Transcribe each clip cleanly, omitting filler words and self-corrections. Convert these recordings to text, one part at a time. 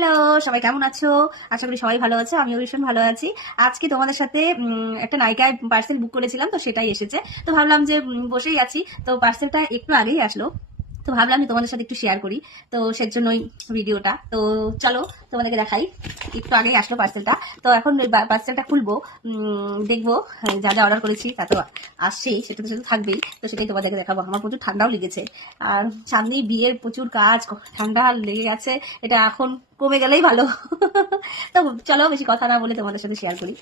Hello, সবাই কেমন আছো? আশা করি সবাই ভালো আছো। আমিও ভীষণ ভালো আছি। আজকে তোমাদের সাথে একটা নাইকায় পার্সেল বুক করেছিলাম, তো সেটাই এসেছে। তো ভাবলাম যে বসেই আছি, তো পার্সেলটা একটু আগেই আসলো। তো ভাবলাম আমি তোমাদের সাথে একটু শেয়ার করি, তো সেজন্যই ভিডিওটা। তো চলো তোমাদেরকে দেখাই। একটু আগেই আসলো পার্সেলটা। তো এখন পার্সেলটা খুলবো, দেখবো যা যা অর্ডার করেছি তা তো আসছেই, সেটা তো সেটা থাকবেই। তো সেটাই তোমাদেরকে দেখাবো। আমার প্রচুর ঠান্ডাও লেগেছে, আর সামনেই বিয়ের প্রচুর কাজ, ঠান্ডা লেগে গেছে। এটা এখন কমে গেলেই ভালো। তো চলো বেশি কথা না বলে তোমাদের সাথে শেয়ার করি।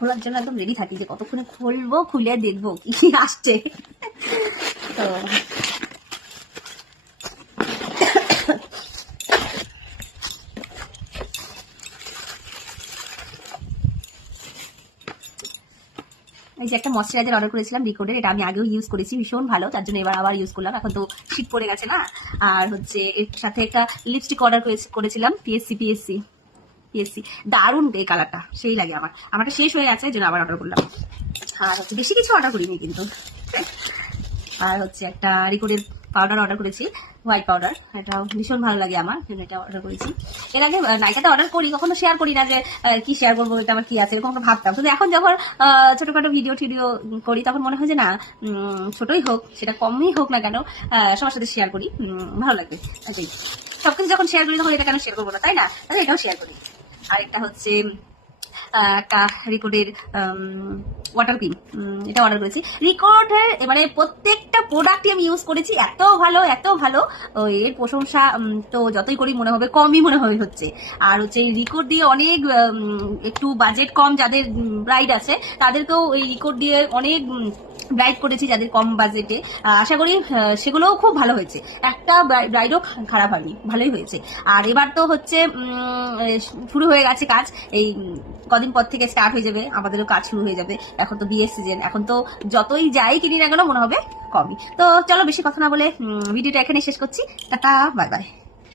খোলার জন্য একদম রেডি থাকি যে কতক্ষণে খুলবো, খুলে দেখবো কি কি আসছে। তো এই যে একটা ময়শ্চারাইজার অর্ডার করেছিলাম রিকোডের, এটা আমি আগেও ইউজ করেছি, ভীষণ ভালো, তার জন্য এবার আবার ইউজ করলাম। এখন তো শীত পড়ে গেছে না। আর হচ্ছে এর সাথে একটা লিপস্টিক অর্ডার করেছিলাম, পিএসসি দারুণ এই কালারটা, সেই লাগে আমার। আমারটা শেষ হয়ে গেছে, এই জন্য আবার অর্ডার করলাম। আর হচ্ছে বেশি কিছু অর্ডার করিনি কিন্তু। আর হচ্ছে একটা রিকোডের পাউডার অর্ডার করেছি, হোয়াইট পাউডার। এটা ভীষণ ভালো লাগে আমার, জন্য এটা অর্ডার করেছি। এর আগে নাইকাতে অর্ডার করি, কখনো শেয়ার করি না যে কি শেয়ার করবো, এটা আমার কি আছে এরকম ভাবতাম। কিন্তু এখন যখন ছোটখাটো ভিডিও টিডিও করি, তখন মনে হয় যে না, ছোটই হোক, সেটা কমই হোক না কেন, সবার সাথে শেয়ার করি, ভালো লাগবে। সবকিছু যখন শেয়ার করি তখন এটা কেন শেয়ার করবো না, তাই না? তাহলে এটাও শেয়ার করি। আর একটা হচ্ছে একটা রিকোডের ওয়াটার ক্রিম, এটা অর্ডার করেছি। রিকোডের মানে প্রত্যেকটা প্রোডাক্টই আমি ইউজ করেছি, এত ভালো এত ভালো। এর প্রশংসা তো যতই করি মনে হবে কমই মনে হচ্ছে। আর হচ্ছে এই রিকোড দিয়ে অনেক একটু বাজেট কম যাদের ব্রাইড আছে, তাদেরকেও এই রিকোড দিয়ে অনেক ব্রাইড করেছি যাদের কম বাজেটে। আশা করি সেগুলোও খুব ভালো হয়েছে, একটা ব্রাইডও খারাপ হয়নি, ভালোই হয়েছে। আর এবার তো হচ্ছে শুরু হয়ে গেছে কাজ, এই কদিন পর থেকে স্টার্ট হয়ে যাবে, আমাদেরও কাজ শুরু হয়ে যাবে। এখন তো বিয়ের সিজন, এখন তো যতই যাই কিনি না কেন মনে হবে কমই। তো চলো বেশি কথা না বলে ভিডিওটা এখানে শেষ করছি। Tata, bye bye.